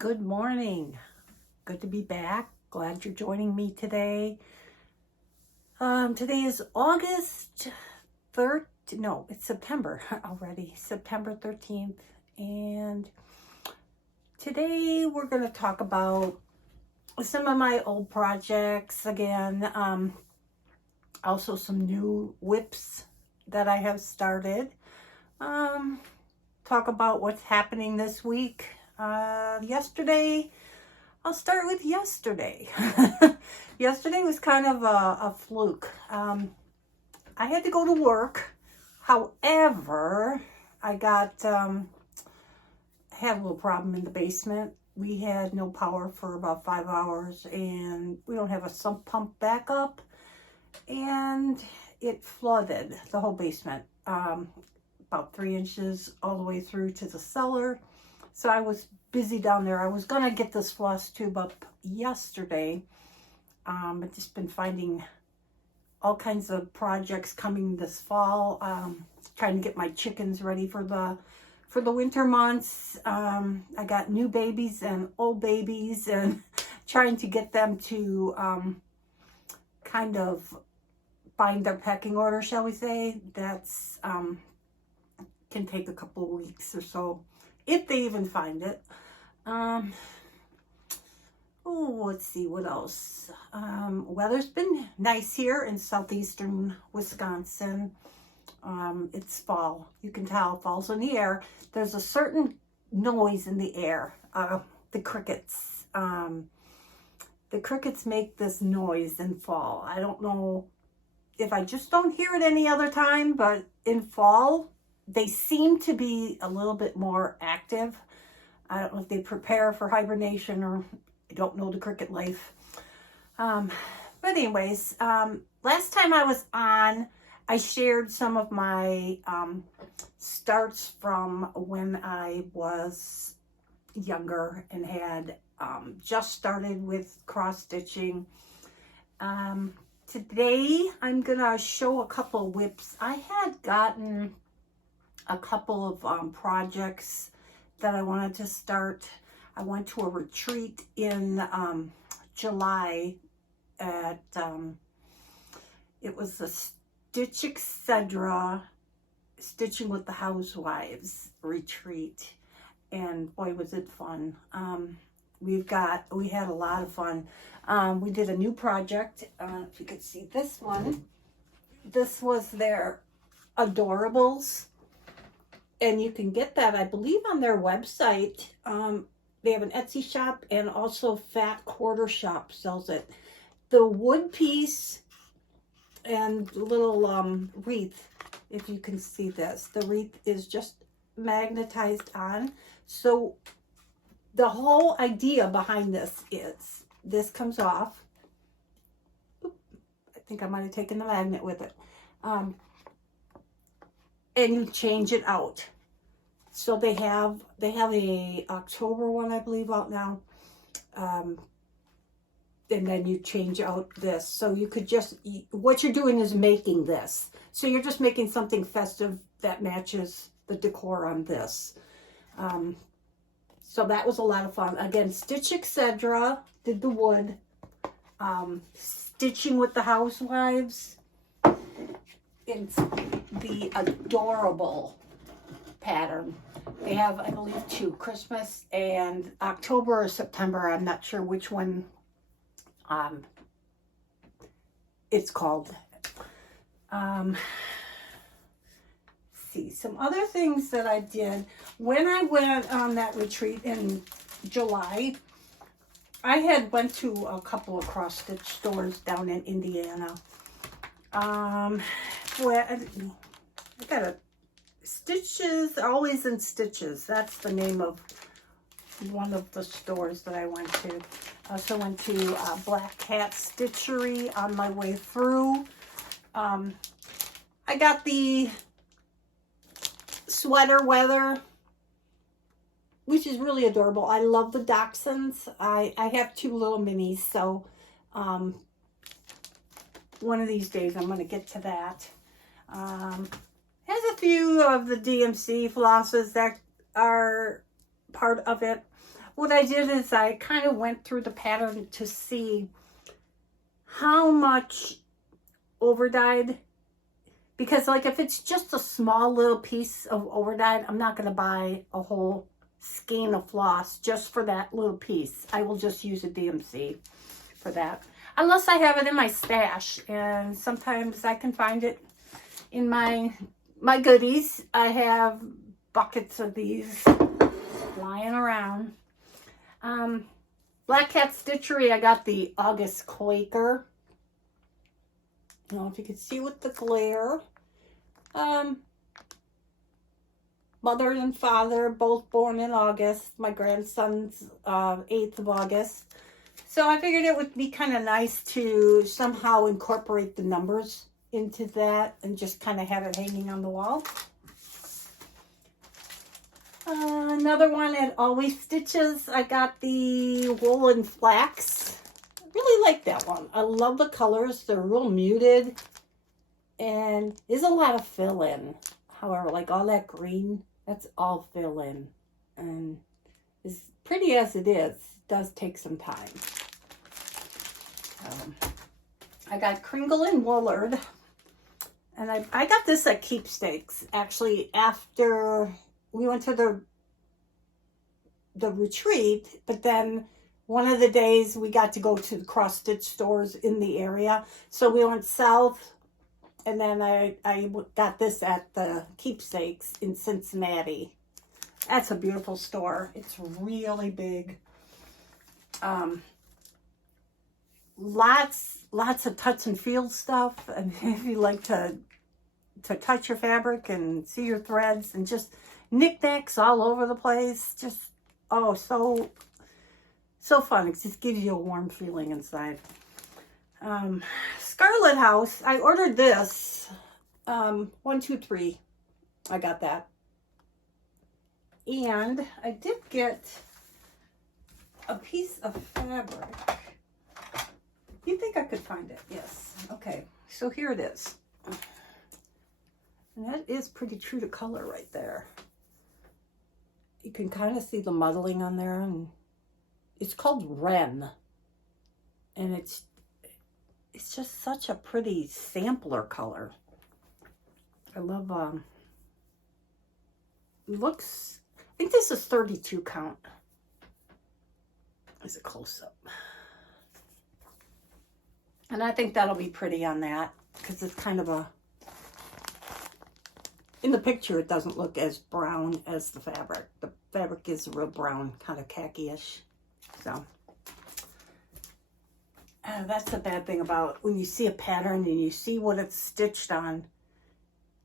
Good morning. Good to be back. Glad you're joining me today. Today is August 3rd. No, it's September already. September 13th. And today we're going to talk about some of my old projects again. Also some new WIPs that I have started. Talk about what's happening this week. Yesterday, I'll start with yesterday. Yesterday was kind of a fluke. I had to go to work. However, I had a little problem in the basement. We had no power for about 5 hours, and we don't have a sump pump backup, and it flooded the whole basement, about 3 inches all the way through to the cellar. So I was busy down there. I was going to get this floss tube up yesterday. I've just been finding all kinds of projects coming this fall. Trying to get my chickens ready for the winter months. I got new babies and old babies, and trying to get them to kind of find their pecking order, shall we say. That's can take a couple of weeks or so, if they even find it. Let's see what else. Weather's been nice here in southeastern Wisconsin. It's fall. You can tell fall's in the air. There's a certain noise in the air. The crickets. The crickets make this noise in fall. I don't know if I just don't hear it any other time, but in fall, they seem to be a little bit more active. I don't know if they prepare for hibernation, or I don't know the cricket life. But anyways, last time I was on, I shared some of my starts from when I was younger and had just started with cross stitching. Today I'm gonna show a couple WIPs. I had gotten a couple of projects that I wanted to start. I went to a retreat in July at it was the Stitch Etc. Stitching with the Housewives retreat, and boy was it fun. We had a lot of fun. We did a new project. If you could see this one, this was their Adorables. And you can get that, I believe, on their website. They have an Etsy shop, and also Fat Quarter Shop sells it. The wood piece and little wreath, if you can see this, the wreath is just magnetized on. So the whole idea behind this is, this comes off. Oop, I think I might have taken the magnet with it. And you change it out. So they have a October one, I believe, out now. And then you change out this. So you could just, what you're doing is making this. So you're just making something festive that matches the decor on this. So that was a lot of fun. Again, Stitch Etc. did the wood. Stitching with the Housewives. It's the Adorable pattern. They have, I believe, 2, Christmas and October or September. I'm not sure which one it's called. See, some other things that I did when I went on that retreat in July. I had went to a couple of cross stitch stores down in Indiana. Where I got a Stitches, Always in Stitches. That's the name of one of the stores that I went to. I also went to Black Cat Stitchery on my way through. I got the sweater weather, which is really adorable. I love the dachshunds. I have 2 little minis, so one of these days I'm going to get to that. Has a few of the DMC flosses that are part of it. what I did is I kind of went through the pattern to see how much overdyed, because like if it's just a small little piece of overdyed, I'm not going to buy a whole skein of floss just for that little piece. I will just use a DMC for that, unless I have it in my stash, and sometimes I can find it in my goodies. I have buckets of these lying around. Black Cat Stitchery, I got the August Quaker. I don't know if you can see with the glare. Mother and father, both born in August. My grandson's 8th of August. So I figured it would be kind of nice to somehow incorporate the numbers into that and just kind of have it hanging on the wall. Another one at Always Stitches. I got the Woolen Flax. I really like that one. I love the colors. They're real muted. And there's a lot of fill-in. However, like all that green, that's all fill-in. And as pretty as it is, it does take some time. I got Kringle and Woolard. And I got this at Keepstakes, actually, after we went to the retreat, but then one of the days we got to go to the cross stitch stores in the area. So we went south, and then I got this at the Keepstakes in Cincinnati. That's a beautiful store. It's really big. Lots of touch and feel stuff. And if you like to touch your fabric and see your threads, and just knickknacks all over the place. Just, oh, so fun. It just gives you a warm feeling inside. Scarlet House, I ordered this. 1, 2, 3. I got that. And I did get a piece of fabric. You think I could find it? Yes. Okay. So here it is. And that is pretty true to color right there. You can kind of see the modeling on there, and it's called Wren. And it's just such a pretty sampler color. I love, looks, I think this is 32 count. Is a close-up. And I think that'll be pretty on that, because it's kind of a, in the picture, it doesn't look as brown as the fabric. The fabric is real brown, kind of khaki-ish. So, that's the bad thing about when you see a pattern and you see what it's stitched on,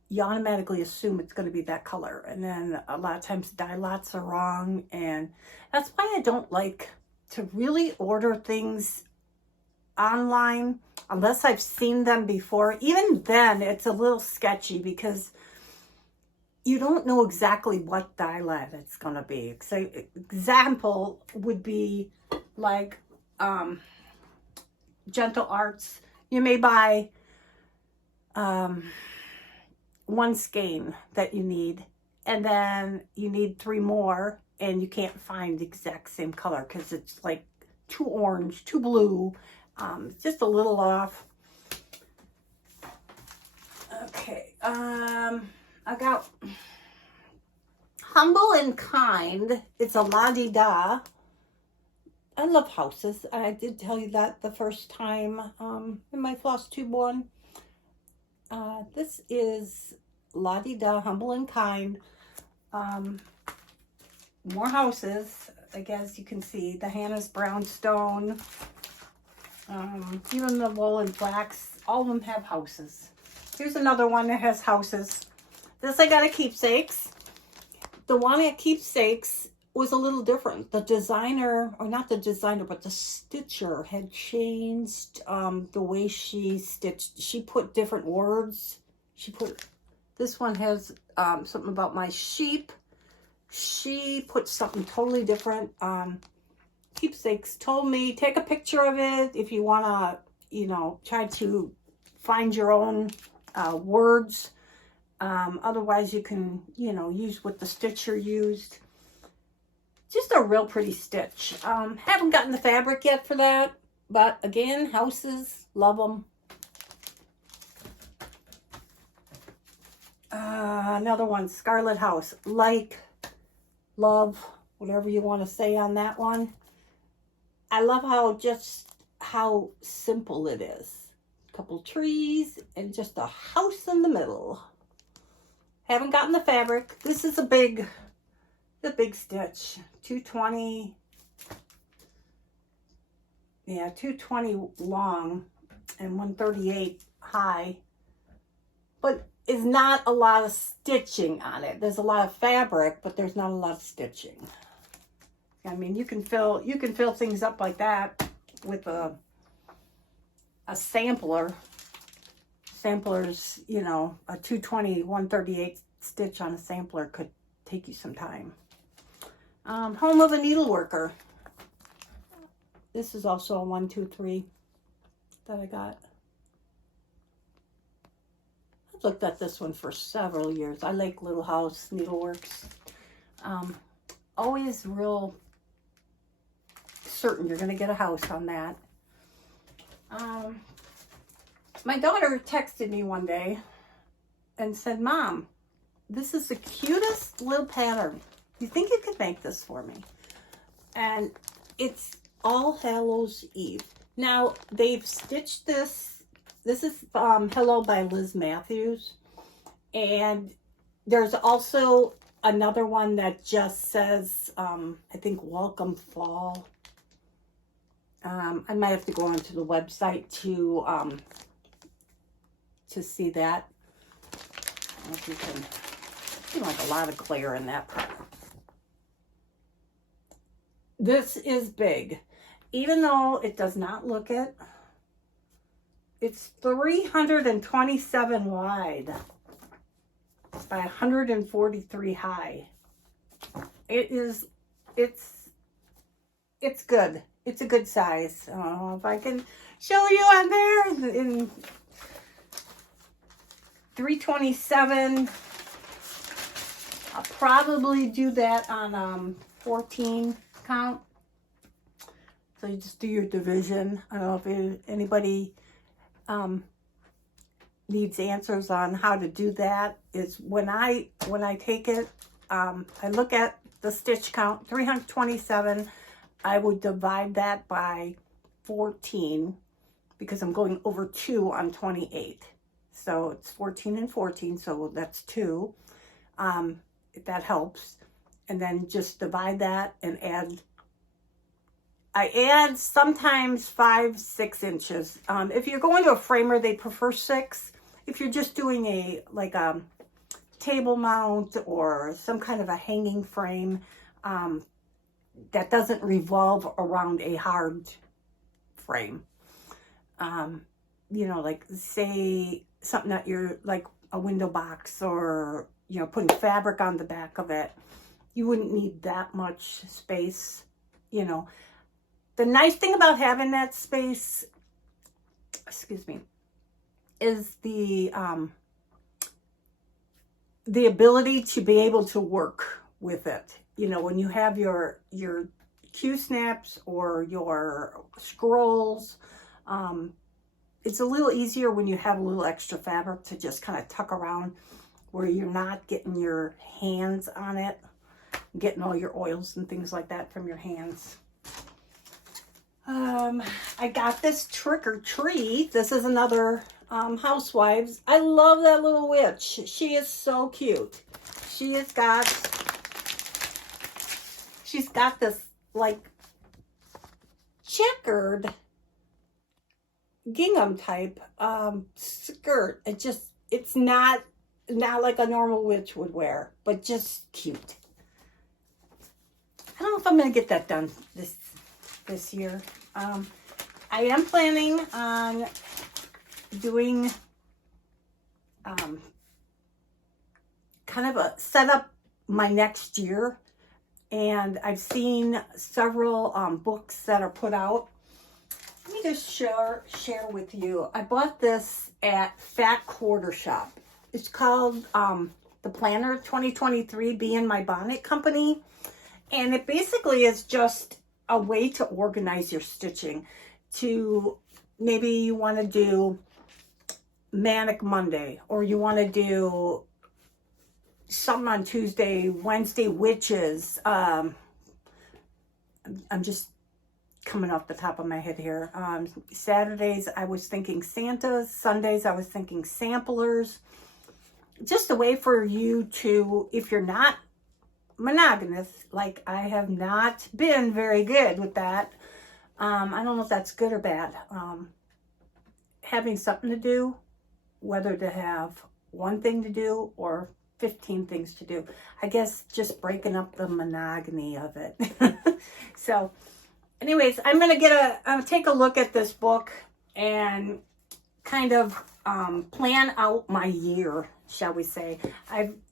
you automatically assume it's going to be that color. And then a lot of times dye lots are wrong. And that's why I don't like to really order things online unless I've seen them before. Even then, it's a little sketchy because you don't know exactly what dye line it's going to be. So example would be like Gentle Arts. You may buy one skein that you need, and then you need 3 more, and you can't find the exact same color because it's like too orange, too blue. It's just a little off. Okay, I got Humble and Kind. It's a la-di-da. I love houses. I did tell you that the first time in my Floss Tube one. This is la-di-da, Humble and Kind. More houses. I guess you can see the Hannah's Brownstone. Even the Woolen Flax. All of them have houses. Here's another one that has houses. This I got at Keepsakes. The one at Keepsakes was a little different. The designer, or not the designer, but the stitcher had changed the way she stitched. She put different words. She put, this one has something about my sheep. She put something totally different. Keepsakes told me, take a picture of it if you want to, you know, try to find your own words. Otherwise, you can, you know, use what the stitcher used. Just a real pretty stitch. Haven't gotten the fabric yet for that, but again, houses, love them. Another one, Scarlet House. Like, love, whatever you want to say on that one. I love how simple it is. A couple trees and just a house in the middle. Haven't gotten the fabric. This is the big stitch. 220. Yeah, 220 long and 138 high. But is not a lot of stitching on it. There's a lot of fabric, but there's not a lot of stitching. I mean, you can fill things up like that with a sampler. Samplers, you know, a 220, 138 stitch on a sampler could take you some time. Home of a Needleworker. This is also a 1, 2, 3 that I got. I've looked at this one for several years. I like Little House Needleworks. Always real certain you're going to get a house on that. My daughter texted me one day and said, Mom, this is the cutest little pattern. You think you could make this for me? And it's All Hallows Eve. Now, they've stitched this. This is Hello by Liz Matthews. And there's also another one that just says, I think, Welcome Fall. I might have to go onto the website to see that. I don't know if you can see like a lot of glare in that part. This is big. Even though it does not look it, it's 327 wide by 143 high. It's good. It's a good size. I don't know if I can show you on there in 327. I'll probably do that on 14 count. So you just do your division. I don't know if anybody needs answers on how to do that. Is when I take it, I look at the stitch count, 327. I would divide that by 14 because I'm going over 2 on 28. So it's 14 and 14, so that's 2. If that helps. And then just divide that and add. I add sometimes 5, 6 inches. If you're going to a framer, they prefer 6. If you're just doing a table mount or some kind of a hanging frame, that doesn't revolve around a hard frame. You know, like say something that you're like a window box or, you know, putting fabric on the back of it. You wouldn't need that much space, you know. The nice thing about having that space, excuse me, is the ability to be able to work with it. You know, when you have your Q-snaps or your scrolls, it's a little easier when you have a little extra fabric to just kind of tuck around where you're not getting your hands on it, getting all your oils and things like that from your hands. I got this Trick or Treat. This is another Housewives. I love that little witch. She is so cute. She's got this like checkered gingham type skirt. It's not like a normal witch would wear, but just cute. I don't know if I'm gonna get that done this year. I am planning on doing kind of a setup my next year, and I've seen several books that are put out. Let me just share with you. I bought this at Fat Quarter Shop. It's called The Planner 2023 Be in My Bonnet Company. And it basically is just a way to organize your stitching. To maybe you want to do Manic Monday, or you want to do something on Tuesday, Wednesday, witches. I'm just coming off the top of my head here. Saturdays, I was thinking Santas. Sundays, I was thinking samplers. Just a way for you to, if you're not monogamous, like I have not been very good with that. I don't know if that's good or bad. Having something to do, whether to have one thing to do or 15 things to do. I guess just breaking up the monotony of it. So anyways, I'm going to take a look at this book and kind of plan out my year, shall we say.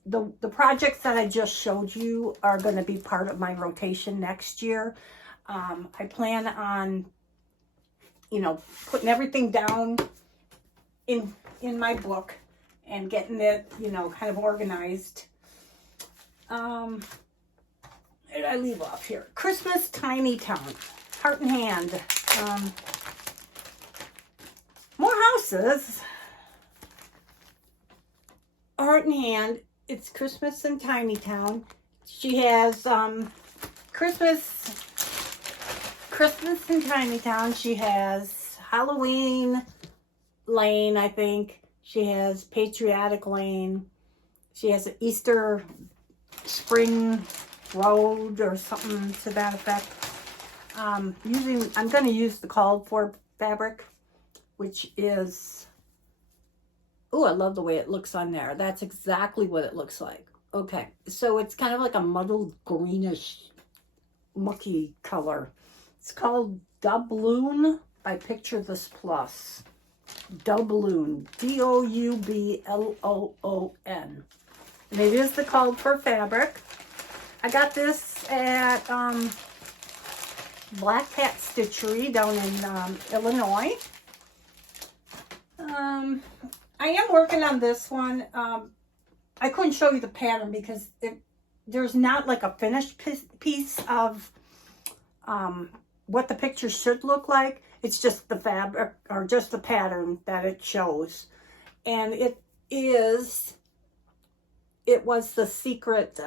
The projects that I just showed you are going to be part of my rotation next year. I plan on, putting everything down in my book and getting it, kind of organized. What did I leave off here? Christmas Tiny Town, Heart in Hand. More houses. Heart in Hand. It's Christmas in Tiny Town. She has Christmas in Tiny Town. She has Halloween Lane, I think. She has Patriotic Lane. She has an Easter Spring Road or something to that effect. I'm going to use the called for fabric, which is, oh, I love the way it looks on there. That's exactly what it looks like. Okay, so it's kind of like a muddled greenish mucky color. It's called Doubloon by Picture This Plus. Doubloon, D-O-U-B-L-O-O-N. And it is the called for fabric. I got this at Black Hat Stitchery down in Illinois. I am working on this one. I couldn't show you the pattern because there's not like a finished piece of what the picture should look like. It's just the fabric or just the pattern that it shows. And it was the secret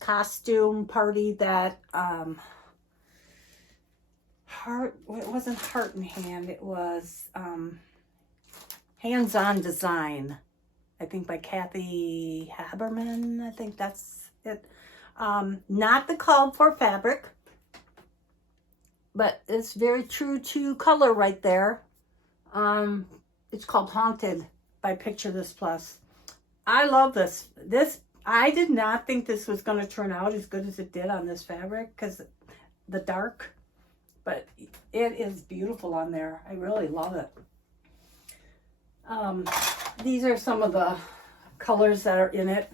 costume party that it wasn't Heart in Hand, it was Hands-On Design, I think by Kathy Haberman. I think that's it. Not the called for fabric, but it's very true to color right there. It's called Haunted by Picture This Plus. I love this. I did not think this was going to turn out as good as it did on this fabric because the dark, but it is beautiful on there. I really love it. These are some of the colors that are in it.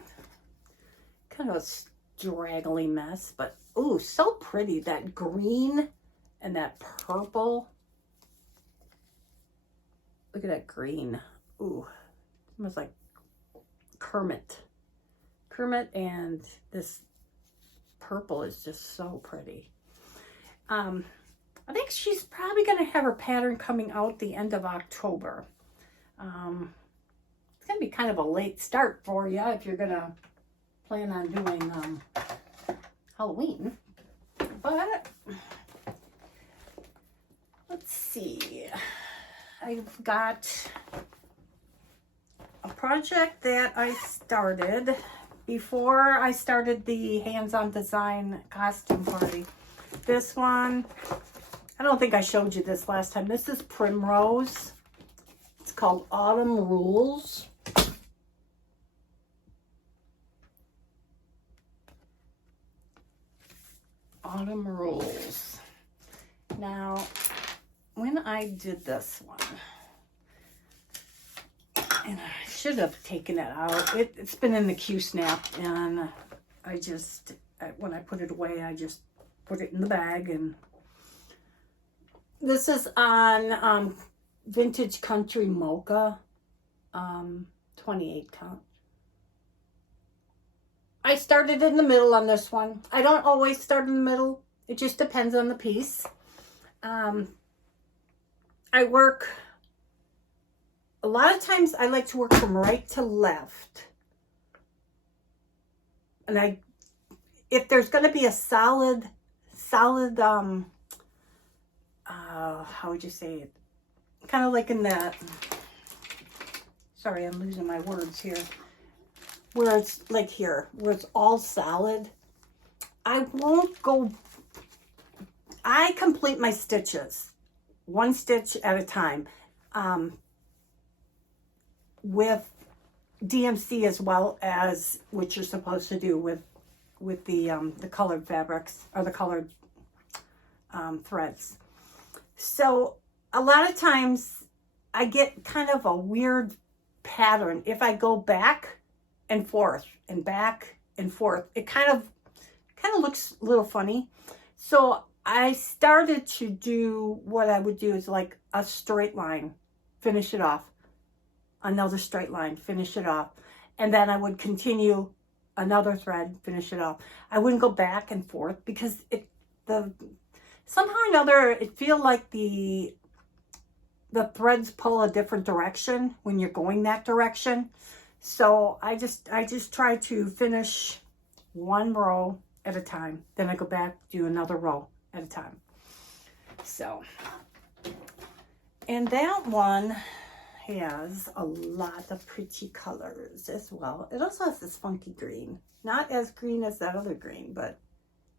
Kind of a straggly mess, but ooh, so pretty. That green and that purple. Look at that green. Ooh, almost like Kermit, and this purple is just so pretty. I think she's probably going to have her pattern coming out the end of October. It's going to be kind of a late start for you if you're going to plan on doing Halloween. But let's see. I've got a project that I started before I started the Hands-On Design costume party. This one, I don't think I showed you this last time. This is Primrose. It's called Autumn Rules. Autumn Rules. Now, when I did this one, and I should have taken it out. It's been in the Q-snap, and when I put it away, I just put it in the bag. And this is on Vintage Country Mocha, 28 count. I started in the middle on this one. I don't always start in the middle. It just depends on the piece. I work, a lot of times I like to work from right to left. And if there's going to be a solid, how would you say it? Kind of like in that, sorry, I'm losing my words here. Where it's like here, where it's all solid. I complete my stitches, one stitch at a time, with DMC as well as what you're supposed to do with the colored fabrics or the colored threads. So a lot of times I get kind of a weird pattern if I go back and forth and back and forth. It kind of looks a little funny. So I started to do, what I would do is like a straight line, finish it off, another straight line, finish it off, and then I would continue another thread, finish it off. I wouldn't go back and forth because somehow or another it feel like the threads pull a different direction when you're going that direction. So I just try to finish one row at a time. Then I go back, do another row at a time. So, and that one has a lot of pretty colors as well. It also has this funky green. Not as green as that other green, but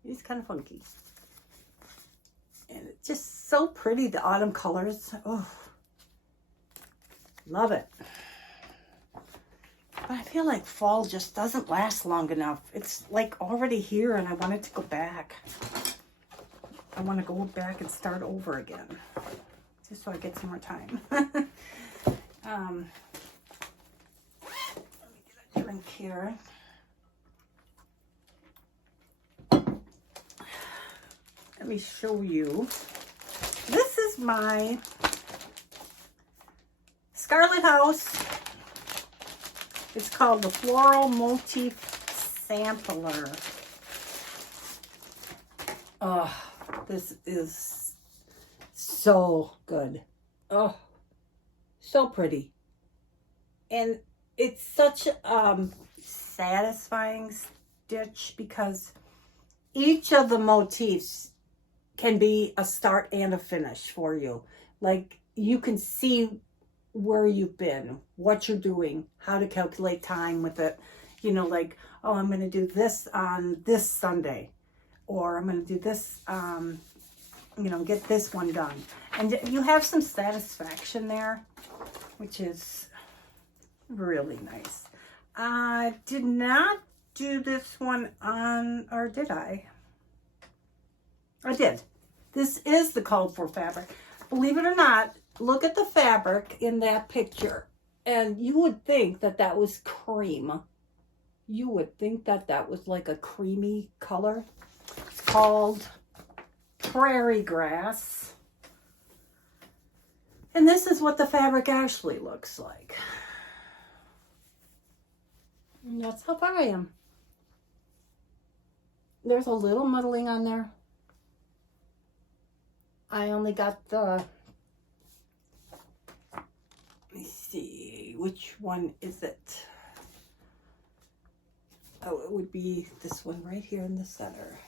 it's kind of funky. And it's just so pretty, the autumn colors. Oh, love it. But I feel like fall just doesn't last long enough. It's like already here and I want it to go back. I want to go back and start over again. Just so I get some more time. Let me get a drink here. Let me show you. This is my Scarlet House. It's called the Floral Motif Sampler. Oh, this is so good. Oh, so pretty. And it's such a satisfying stitch because each of the motifs can be a start and a finish for you. Like you can see where you've been, what you're doing, how to calculate time with it. You know, like, oh, I'm going to do this on this Sunday, or I'm going to do this, you know, get this one done. And you have some satisfaction there, which is really nice. I did not do this one on, or did I? I did. This is the called for fabric. Believe it or not, look at the fabric in that picture, and you would think that that was cream. You would think that that was like a creamy color. It's called Prairie Grass. And this is what the fabric actually looks like. And that's how far I am. There's a little muddling on there. I only got the, let me see, which one is it? Oh, it would be this one right here in the center.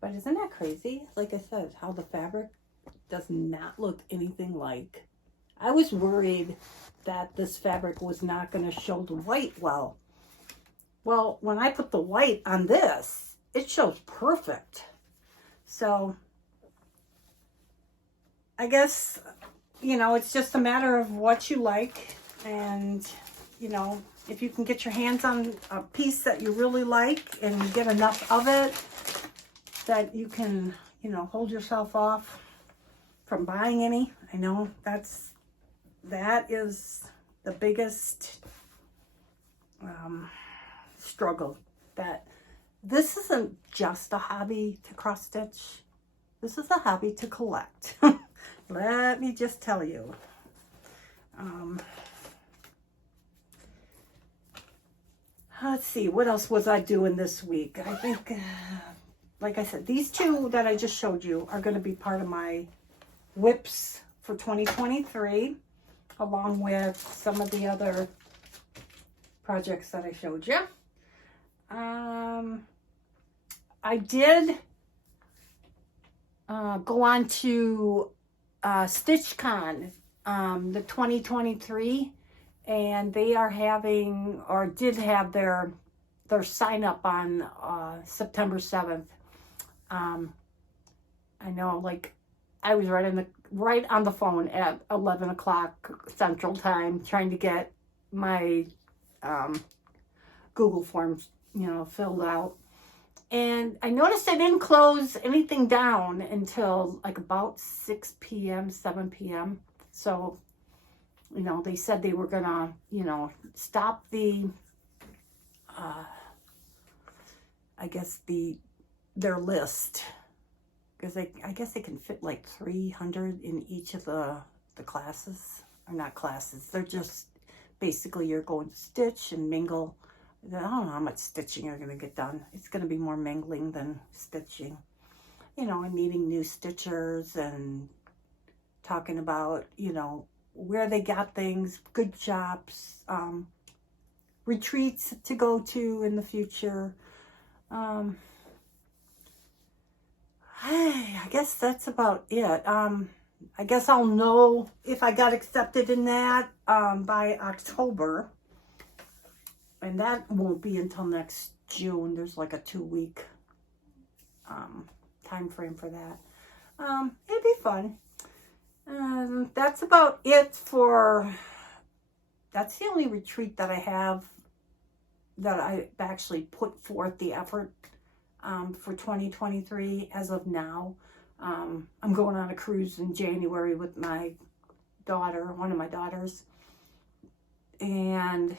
But isn't that crazy? Like I said, how the fabric does not look anything like. I was worried that this fabric was not going to show the white well. Well, when I put the white on this, it shows perfect. So I guess, you know, it's just a matter of what you like. And, you know, if you can get your hands on a piece that you really like and you get enough of it that you can, you know, hold yourself off from buying any. I know that is the biggest struggle. That this isn't just a hobby to cross stitch. This is a hobby to collect. Let me just tell you. let's see, what else was I doing this week? I think, like I said, these two that I just showed you are going to be part of my WIPs for 2023, along with some of the other projects that I showed you. I did go on to StitchCon, the 2023, and they are having, or did have their sign up on September 7th. I know, like, I was right on the phone at 11 o'clock Central Time trying to get my Google Forms, filled out. And I noticed they didn't close anything down until like about 6 p.m., 7 p.m. So, they said they were gonna, stop the, I guess their list. Because I guess they can fit like 300 in each of the classes. Or not classes. They're just, basically you're going to stitch and mingle. I don't know how much stitching you're going to get done. It's going to be more mingling than stitching. And meeting new stitchers and talking about, where they got things, good shops, retreats to go to in the future. I guess that's about it. I guess I'll know if I got accepted in that by October. And that won't be until next June. There's like a 2-week time frame for that. It'd be fun. That's about it that's the only retreat that I have that I actually put forth the effort for 2023 as of now. I'm going on a cruise in January with my daughter, one of my daughters. And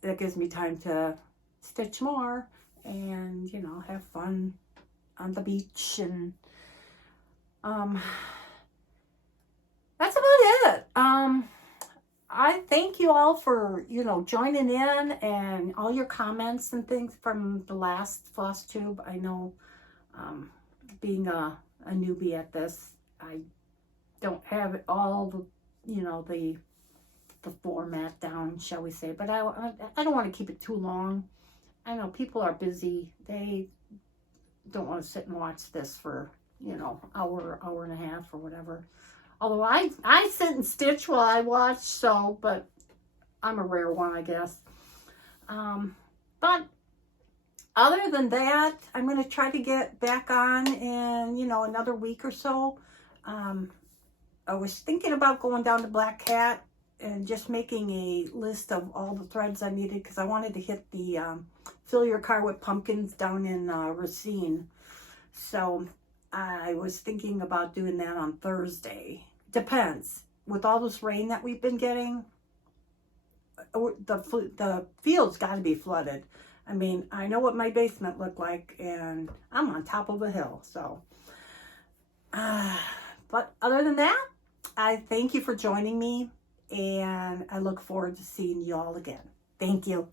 that gives me time to stitch more and, have fun on the beach. And that's about it. I thank you all for, joining in and all your comments and things from the last Floss Tube. I know being a newbie at this, I don't have it all the, the format down, shall we say, but I don't want to keep it too long. I know people are busy. They don't want to sit and watch this for, hour and a half or whatever. Although I sit and stitch while I watch, but I'm a rare one, I guess. But other than that, I'm going to try to get back on in, another week or so. I was thinking about going down to Black Cat and just making a list of all the threads I needed, because I wanted to hit the fill your car with pumpkins down in Racine. So I was thinking about doing that on Thursday. Depends. With all this rain that we've been getting, the field's got to be flooded. I mean, I know what my basement looked like, and I'm on top of a hill. So, but other than that, I thank you for joining me. And I look forward to seeing you all again. Thank you.